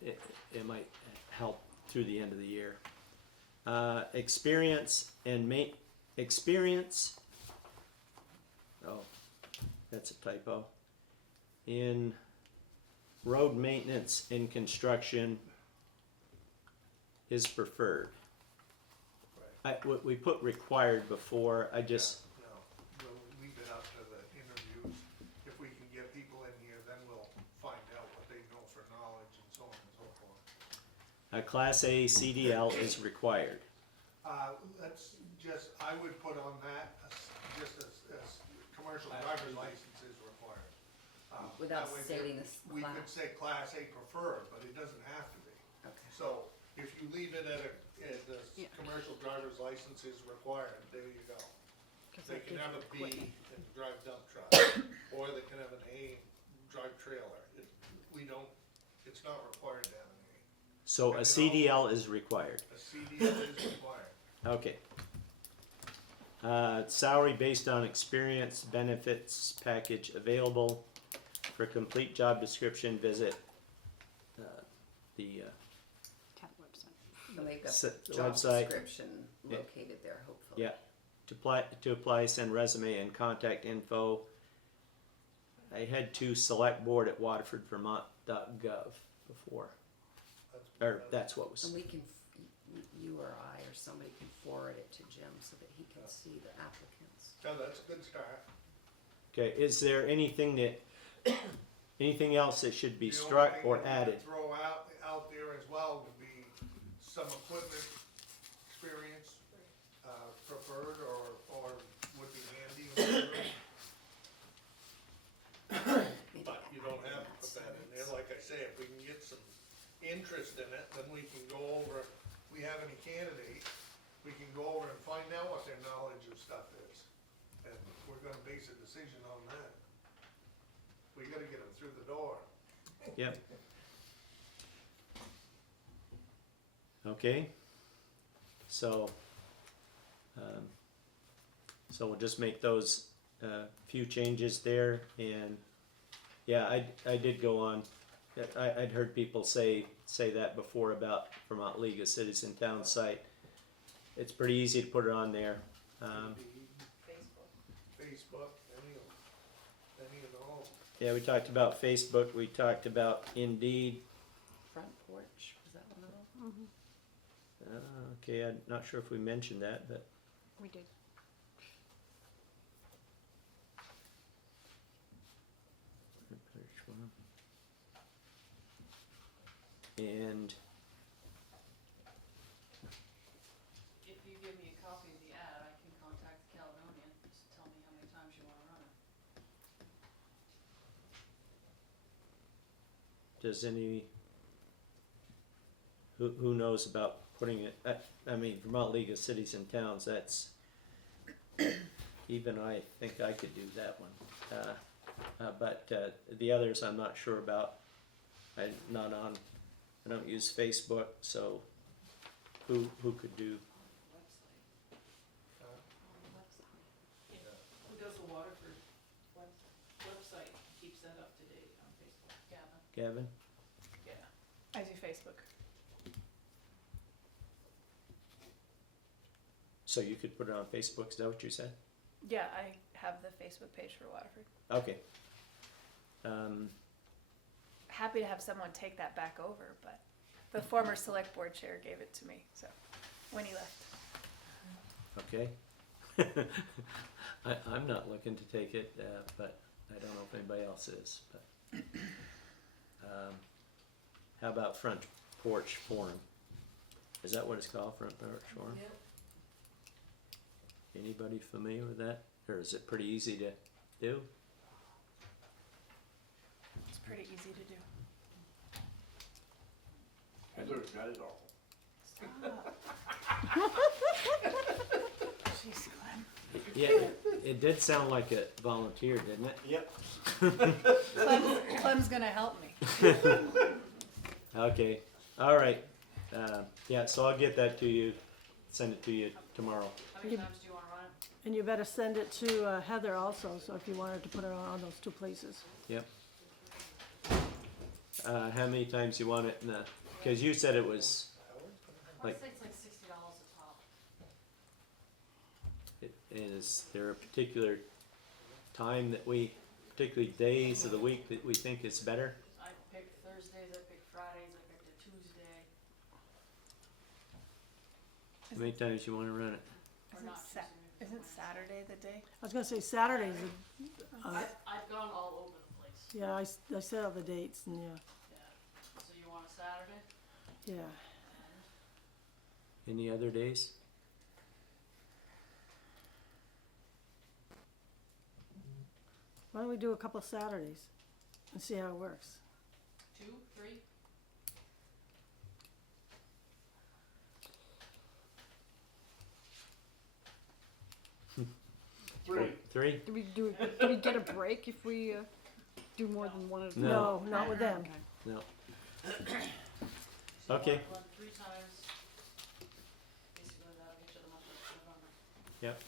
it might help through the end of the year. Experience, oh, that's a typo. In road maintenance and construction is preferred. We put required before, I just, No, we'll leave it up to the interviews. If we can get people in here, then we'll find out what they know for knowledge and so on and so forth. a Class A CDL is required. Let's just, I would put on that, just as commercial driver's license is required. Without That way stating this We class. could say Class A preferred, but it doesn't have to be. Okay. So if you leave it at the Yeah. commercial driver's license is required, there you go. 'Cause They that can gives have you a B equipment. and drive dump truck, or they can have an A and drive trailer. It's not required to have an So a CDL is required. A. A CDL is required. Okay. Salary based on experience, benefits package available. For complete job description, visit the The Town website. makeup the job website. description Yeah. located there, hopefully. Yeah. To apply, send resume and contact info. I had to selectboard@waterfordvermont.gov before, or that's what And was. we can, you or I or somebody can forward it to Jim so that he can see the applicants. So that's a good start. Okay, is there anything anything else that should be The only struck thing or that we added? could throw out there as well would be some equipment experience, preferred or would be handy. Maybe But you don't add have in to put that in sentence. there, like I say, if we can get some interest in it, then we can go over, if we have any candidate, we can go over and find out what their knowledge of stuff is. And we're gonna base a decision on that. We gotta get them through the door. Yep. Okay. So we'll just make those few changes there, and yeah, I did go on. I'd heard people say that before about Vermont League of Cities and Towns site. It's pretty easy to put it on there. Facebook, any of those. Yeah, we talked about Facebook. We talked about Indeed. Front porch, was that one of them? Okay, I'm not sure if we mentioned that, but We did. and If you give me a copy of the ad, I can contact the Caledonian, just tell me how many times you wanna run it. does any who knows about putting it? I mean, Vermont League of Cities and Towns. That's even I think I could do that one, but the others I'm not sure about. I'm not on. I don't use Facebook, so who could do? On the website. Who does the Waterford website, keeps that up to date on Facebook? Gavin. Gavin? I do Facebook. So you could put it on Facebook. Is that what you said? Yeah, I have the Facebook page for Waterford. Okay. Happy to have someone take that back over, but the former select board chair gave it to me, so, when he left. Okay. I'm not looking to take it, but I don't know if anybody else is, but, how about Front Porch Forum? Is that what it's called, Front Porch Forum? Yep. Anybody familiar with that? Or is it pretty easy to do? It's pretty easy to do. Heather's got it all. Jeez, Clem. Yeah, it did sound like a volunteer, didn't it? Yep. Clem's gonna help me. Okay, all right. Yeah, so I'll get that to you, send it to you tomorrow. How many times do you wanna run it? And you better send it to Heather also, so if you wanted to put it on those two places. Yep. How many times you want it in the, cause you said it was, I Like- wanna say it's like $60 a pop. is there a particular time that we, particularly days of the week that we think is better? I picked Thursdays, I picked Fridays, I picked a Tuesday, How many times you wanna run it? or Isn't not Sa- Tuesday. maybe Isn't Wednesday. Saturday the day? I was gonna say Saturdays, I've gone all over the place. yeah, I said all the dates and Yeah. So you want a Saturday? yeah. Any other days? Why don't we do a couple Saturdays and see how it works? 2, 3? Three? Do we get a break if we, do more than one at a time? No. No, not with them. Okay. No. So Okay. you want to run 3 times. Basically, that'll get you the month of November.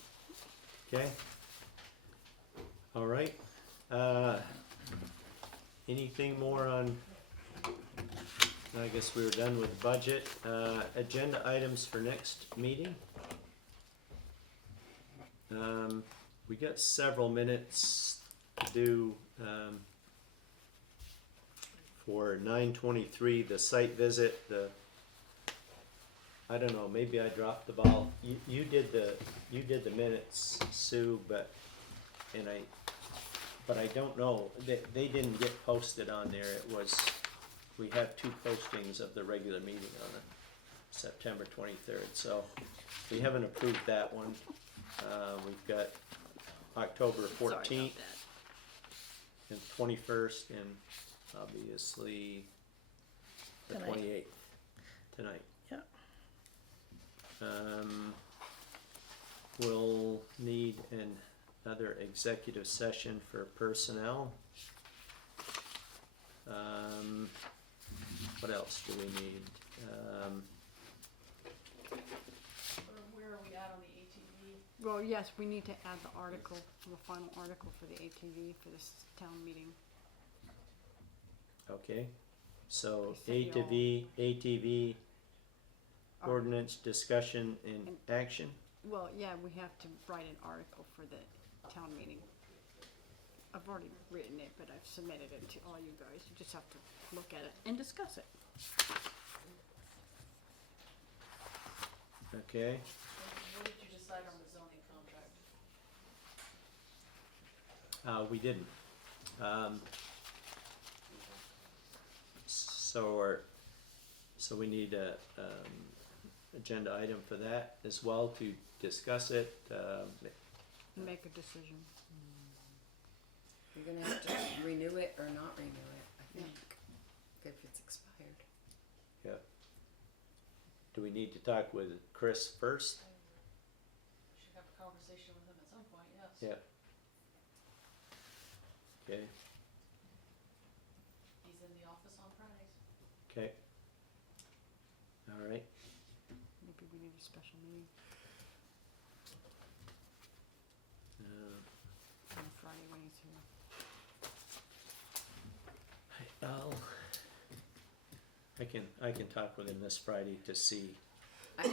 Okay. All right. Anything more on, I guess we were done with budget. Agenda items for next meeting. We got several minutes to do, for 9:23, the site visit, I don't know, maybe I dropped the ball. You did the minutes, Sue, but I don't know, they didn't get posted on there. It was, we have 2 postings of the regular meeting on it, September 23rd, so we haven't approved that one. We've got October 14th and 21st, and obviously the Tonight. 28th, tonight. Yeah. We'll need another executive session for personnel. What else do we need? Where are we at on the ATV? Well, yes, we need to add the article, the final article for the ATV for this town meeting. Okay, so You said ATV Ar- ordinance discussion and action. Well, yeah, we have to write an article for the town meeting. I've already written it, but I've submitted it to all you guys. You just have to look at it and discuss it. Okay, What did you decide on the zoning contract? we didn't. So we need a, agenda item for that as well to discuss it. Make a decision. You're gonna have to renew it or not renew it, I Yeah. think, if it's expired. Do we need to talk with Chris first? We should have a conversation with him at some point, yes. Yeah. Okay, He's in the office on Fridays. okay. All right, Maybe we need a special meeting on Friday when he's here. I can talk with him this Friday to see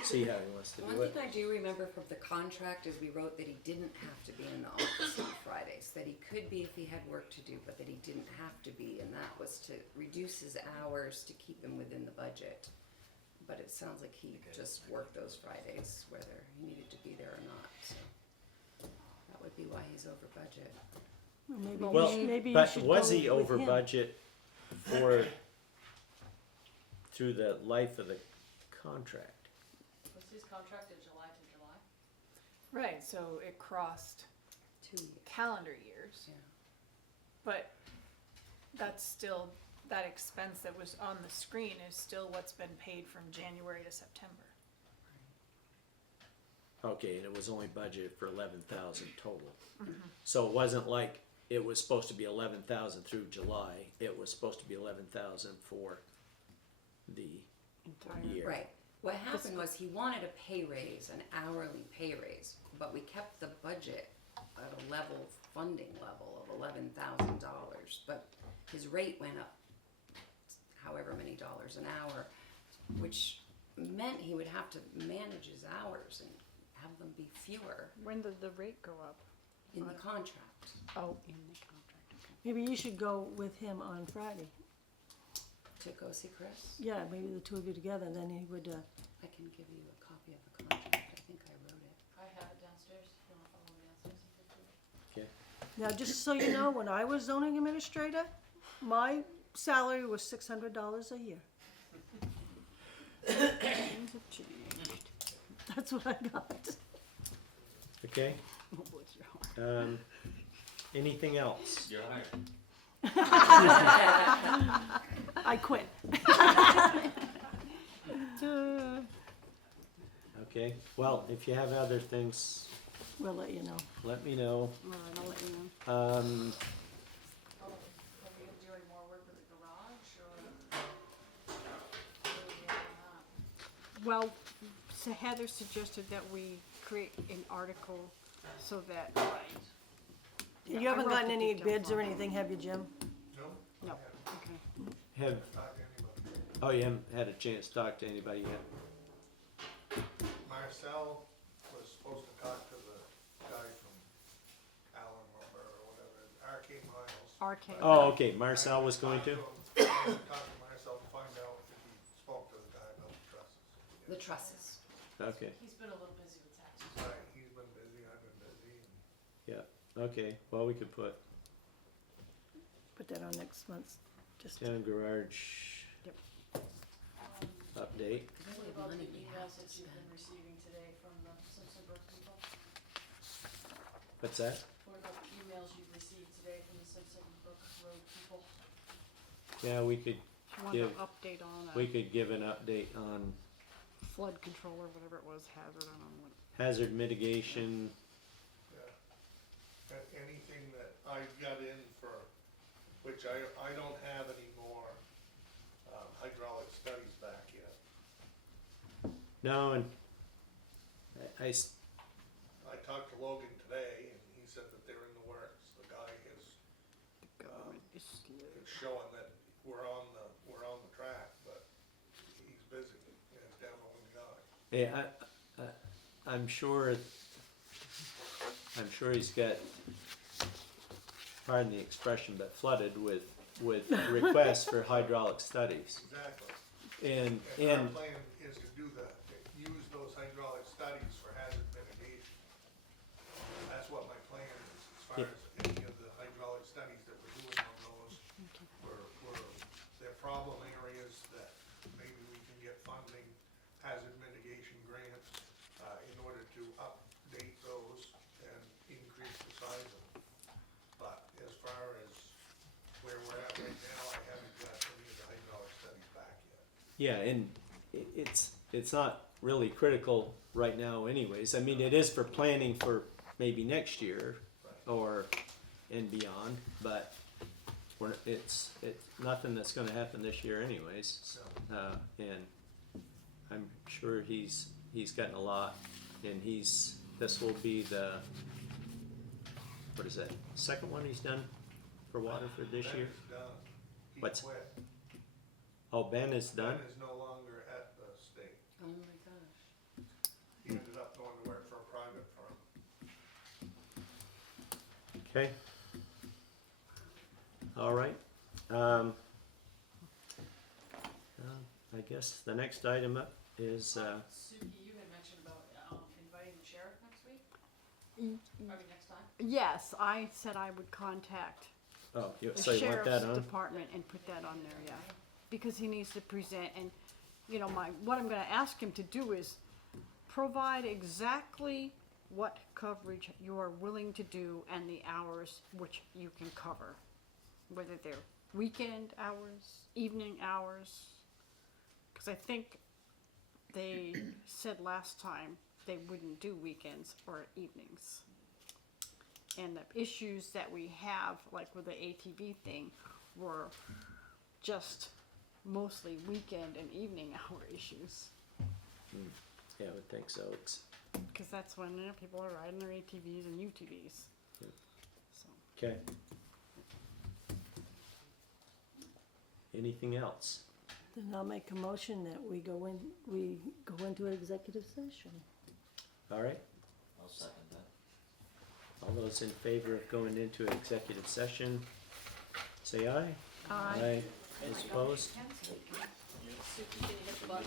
see how he wants to One do it. thing I do remember from the contract is we wrote that he didn't have to be in the office on Fridays, that he could be if he had work to do, but that he didn't have to be, and that was to reduce his hours to keep him within the budget. But it sounds like he just worked those Fridays, whether he needed to be there or not, so that would be why he's over budget. Maybe, Well, maybe you but should was go he with over him. budget for, through the life of the contract? Was his contract in July to July? Right, so it crossed 2 years, calendar years, yeah. but that's still, that expense that was on the screen is still what's been paid from January to September. Okay, and it was only budgeted for 11,000 total. So it wasn't like it was supposed to be 11,000 through July. It was supposed to be 11,000 for the year. Right. What happened was he wanted a pay raise, an hourly pay raise, but we kept the budget at a level, funding level of $11,000, but his rate went up however many dollars an hour, which meant he would have to manage his hours and have them be fewer When did the rate go up? in the contract. Oh, in the contract, okay. Maybe you should go with him on Friday. To go see Chris, Yeah, maybe the two of you together, then he would, I can give you a copy of the contract. I think I wrote it. I have it downstairs, if you wanna follow me downstairs and get to it. Okay. now, just so you know, when I was zoning administrator, my salary was $600 a year. Things have changed. That's what I got. Okay. Oh, bless your heart. Anything else? You're hired. I quit. Okay. Well, if you have other things, We'll let you know. let me know. All right, I'll let you know. Are we gonna do any more work with the garage, or? Where are we at on that? Well, so Heather suggested that we create an article so that. Yeah, You I haven't wrote gotten the any details bids or on it. anything, have you, Jim? No, No, okay. Have, not anybody. oh, you haven't had a chance to talk to anybody yet? Marcel was supposed to talk to the guy from Allen Lumber or whatever, Arcade Miles. Arcade. Oh, okay. Marcel was going to? I talked to Marcel to find out if he spoke to the guy about the trusses. The trusses. Okay. He's been a little busy with taxes. Right, he's been busy, I've been busy, and Okay. Well, we could put Put that on next month's, just, town garage update. What about the emails that you've been receiving today from the Simpson Brook people? What's that? What about the emails you've received today from the Simpson Brook Road people? Yeah, we could She wanted Give- an update on we could give an update on flood control or whatever it was, hazard, I don't know what. hazard mitigation. yeah. Anything that I got in for, which I don't have any more, hydraulic studies back yet. No, and I I talked to Logan today, and he said that they're in the works. The guy is The government is slow. showing that we're on the track, but he's busy. It's definitely not. yeah, I'm sure he's got, pardon the expression, but flooded with requests for hydraulic studies. Exactly. And And our plan is to do that, to use those hydraulic studies for hazard mitigation. That's what my plan is, as far Yeah. as any of the hydraulic studies that we're doing on those. They're problem areas that maybe we can get funding, hazard mitigation grants, in order to update those and increase the size of them. But as far as where we're at right now, I haven't got any of the hydraulic studies back yet. yeah, and it's not really critical right now anyways. I mean, it is for planning for maybe next year or and beyond, but it's nothing that's gonna happen this year anyways. And I'm sure he's gotten a lot, and this will be the, what is that, second one he's done for water for this Ben year? is done. He What's- quit. Oh, Ben is done? Ben is no longer at the state. Oh my gosh. Okay. All right. I guess the next item up is, Suki, you had mentioned about, inviting the sheriff next week, I mean, next time? Yes, I said I would contact oh, the so you want that sheriff's on? department and put that on there, yeah. Because he needs to present, and, you know, what I'm gonna ask him to do is provide exactly what coverage you are willing to do and the hours which you can cover. Whether they're weekend hours, evening hours, cause I think they said last time they wouldn't do weekends or evenings. And the issues that we have, like with the ATV thing, were just mostly weekend and evening hour issues. Yeah, I would think so. It's, Cause that's when, you know, people are riding their ATVs and UTVs. Yeah. So, okay. Anything else? Then I'll make a motion that we go into executive session. All right. I'll second that. All those in favor of going into executive session, say aye. Aye. Those opposed? Suki, can you hit the button?